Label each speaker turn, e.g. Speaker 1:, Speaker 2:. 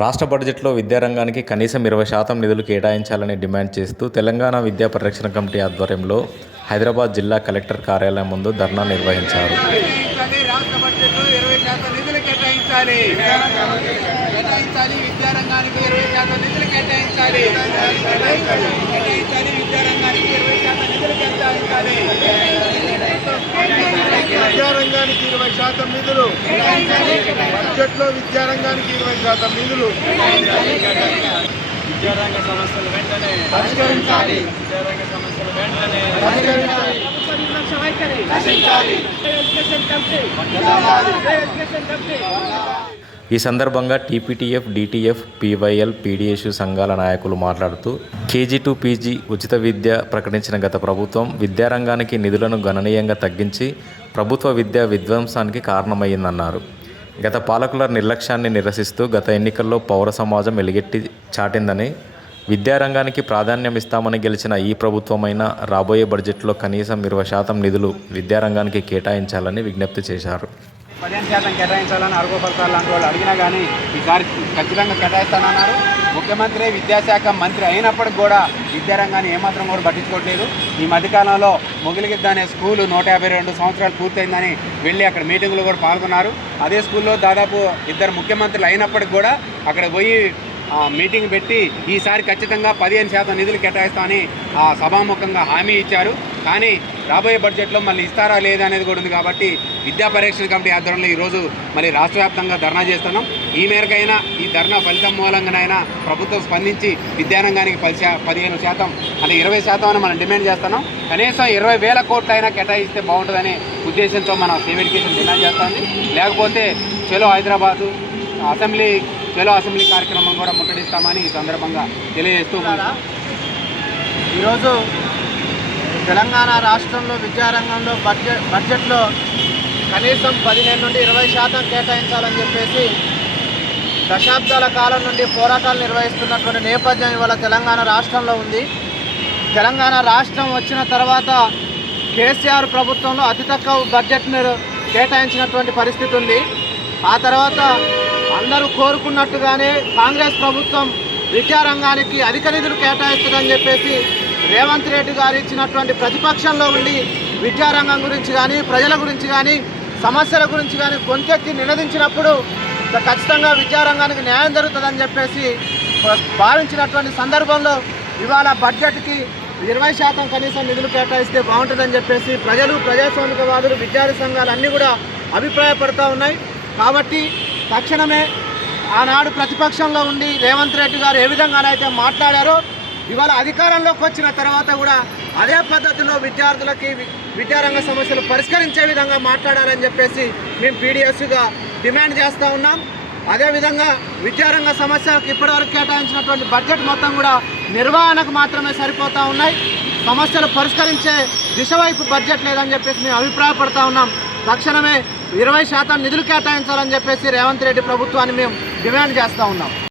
Speaker 1: రాష్ట్ర బడ్జెట్లో విద్యారంగానికి కనీసం ఇరవై శాతం నిధులు కేటాయించాలని డిమాండ్ చేస్తూ తెలంగాణ విద్యా పరిరక్షణ కమిటీ ఆధ్వర్యంలో హైదరాబాద్ జిల్లా కలెక్టర్ కార్యాలయం ముందు ధర్నా నిర్వహించారు.
Speaker 2: కేటాయించాలి. రాష్ట్ర బడ్జెట్లో ఇరవై శాతం నిధులు కేటాయించాలి కేటాయించాలి విద్యారంగానికి ఇరవై శాతం నిధులు కేటాయించాలి కేటాయించాలి విద్యారంగానికి ఇరవై శాతం నిధులు కేటాయించాలి
Speaker 3: విద్యారంగానికి ఇరవై శాతం నిధులు. బడ్జెట్లో విద్యారంగానికి ఇరవై శాతం నిధులు.
Speaker 2: విద్యారంగ సమస్యలు వెంటనే
Speaker 3: పరిష్కరించాలి.
Speaker 2: విద్యారంగ సమస్యలు వెంటనే
Speaker 3: పరిష్కరించాలి.
Speaker 1: ఈ సందర్భంగా టీపీటీఎఫ్ డిటిఎఫ్ పీవైఎల్ పీడిఎస్యు సంఘాల నాయకులు మాట్లాడుతూ కేజీ టు పీజీ ఉచిత విద్య ప్రకటించిన గత ప్రభుత్వం విద్యారంగానికి నిధులను గణనీయంగా తగ్గించి ప్రభుత్వ విద్యా విధ్వంసానికి కారణమైందన్నారు. గత పాలకుల నిర్లక్ష్యాన్ని నిరసిస్తూ గత ఎన్నికల్లో పౌర సమాజం ఎలుగెట్టి చాటిందని విద్యారంగానికి ప్రాధాన్యం ఇస్తామని గెలిచిన ఈ ప్రభుత్వమైనా రాబోయే బడ్జెట్లో కనీసం ఇరవై శాతం నిధులు విద్యారంగానికి కేటాయించాలని విజ్ఞప్తి చేశారు.
Speaker 2: పదిహేను శాతం కేటాయించాలని అరుగుపడతారు లాంటి వాళ్ళు అడిగినా కానీ ఈసారి ఖచ్చితంగా కేటాయిస్తానన్నారు. ముఖ్యమంత్రి విద్యాశాఖ మంత్రి అయినప్పటికి కూడా విద్యారంగాన్ని ఏమాత్రం కూడా పట్టించుకోవట్లేదు ఈ మధ్యకాలంలో మొగిలిగిద్ద అనే స్కూలు నూట యాభై రెండు సంవత్సరాలు పూర్తయిందని వెళ్ళి అక్కడ మీటింగ్లో కూడా పాల్గొన్నారు. అదే స్కూల్లో దాదాపు ఇద్దరు ముఖ్యమంత్రులు అయినప్పటికి కూడా అక్కడ పోయి మీటింగ్ పెట్టి ఈసారి ఖచ్చితంగా పదిహేను శాతం నిధులు కేటాయిస్తామని ఆ, సభాముఖంగా హామీ ఇచ్చారు. కానీ రాబోయే బడ్జెట్లో మళ్ళీ ఇస్తారా లేదా అనేది కూడా ఉంది కాబట్టి విద్యా పరీక్షల కమిటీ ఆధ్వర్యంలో ఈరోజు మళ్ళీ రాష్ట్ర వ్యాప్తంగా ధర్నా చేస్తున్నాం. ఈ మేరకైనా ఈ ధర్నా ఫలితం మూలంగానైనా ప్రభుత్వం స్పందించి విద్యారంగానికి పది శా పదిహేను శాతం అంటే ఇరవై శాతం అని మనం డిమాండ్ చేస్తున్నాం. కనీసం ఇరవై వేల కోట్లు అయినా కేటాయిస్తే బాగుంటుందనే ఉద్దేశంతో మనం సివిల్ ఎడ్యుకేషన్ డిమాండ్ చేస్తుంది లేకపోతే చలో హైదరాబాదు అసెంబ్లీ చలో అసెంబ్లీ కార్యక్రమం కూడా ముట్టడిస్తామని ఈ సందర్భంగా తెలియజేస్తూ
Speaker 3: ఈరోజు తెలంగాణ రాష్ట్రంలో విద్యారంగంలో బడ్జెట్ బడ్జెట్లో కనీసం పదిహేను నుండి ఇరవై శాతం కేటాయించాలని చెప్పేసి దశాబ్దాల కాలం నుండి పోరాటాలు నిర్వహిస్తున్నటువంటి నేపథ్యం ఇవాళ తెలంగాణ రాష్ట్రంలో ఉంది. తెలంగాణ రాష్ట్రం వచ్చిన తర్వాత కేసీఆర్ ప్రభుత్వంలో అతి తక్కువ బడ్జెట్ను కేటాయించినటువంటి పరిస్థితి ఉంది. ఆ తర్వాత అందరూ కోరుకున్నట్టుగానే కాంగ్రెస్ ప్రభుత్వం విద్యారంగానికి అధిక నిధులు కేటాయిస్తుందని చెప్పేసి రేవంత్ రెడ్డి గారు ఇచ్చినటువంటి ప్రతిపక్షంలో ఉండి విద్యారంగం గురించి కానీ ప్రజల గురించి కానీ సమస్యల గురించి కానీ గొంతెత్తి నినదించినప్పుడు ఖచ్చితంగా విద్యారంగానికి న్యాయం జరుగుతుందని చెప్పేసి భావించినటువంటి సందర్భంలో ఇవాళ బడ్జెట్కి ఇరవై శాతం కనీసం నిధులు కేటాయిస్తే బాగుంటుందని చెప్పేసి ప్రజలు ప్రజాస్వామికవాదులు విద్యార్థి సంఘాలు అన్నీ కూడా అభిప్రాయపడుతూ ఉన్నాయి. కాబట్టి తక్షణమే ఆనాడు ప్రతిపక్షంలో ఉండి రేవంత్ రెడ్డి గారు ఏ విధంగానైతే మాట్లాడారో ఇవాళ అధికారంలోకి వచ్చిన తర్వాత కూడా అదే పద్ధతిలో విద్యార్థులకి విద్యారంగ సమస్యలు పరిష్కరించే విధంగా మాట్లాడాలని చెప్పేసి మేము పీడిఎస్గా డిమాండ్ చేస్తూ ఉన్నాం. అదేవిధంగా విద్యారంగ సమస్యలకు ఇప్పటివరకు కేటాయించినటువంటి బడ్జెట్ మొత్తం కూడా నిర్వహణకు మాత్రమే సరిపోతూ ఉన్నాయి. సమస్యలు పరిష్కరించే దిశ వైపు బడ్జెట్ లేదని చెప్పేసి మేము అభిప్రాయపడతా ఉన్నాం. తక్షణమే ఇరవై శాతం నిధులు కేటాయించాలని చెప్పేసి రేవంత్ రెడ్డి ప్రభుత్వాన్ని మేము డిమాండ్ చేస్తూ ఉన్నాం.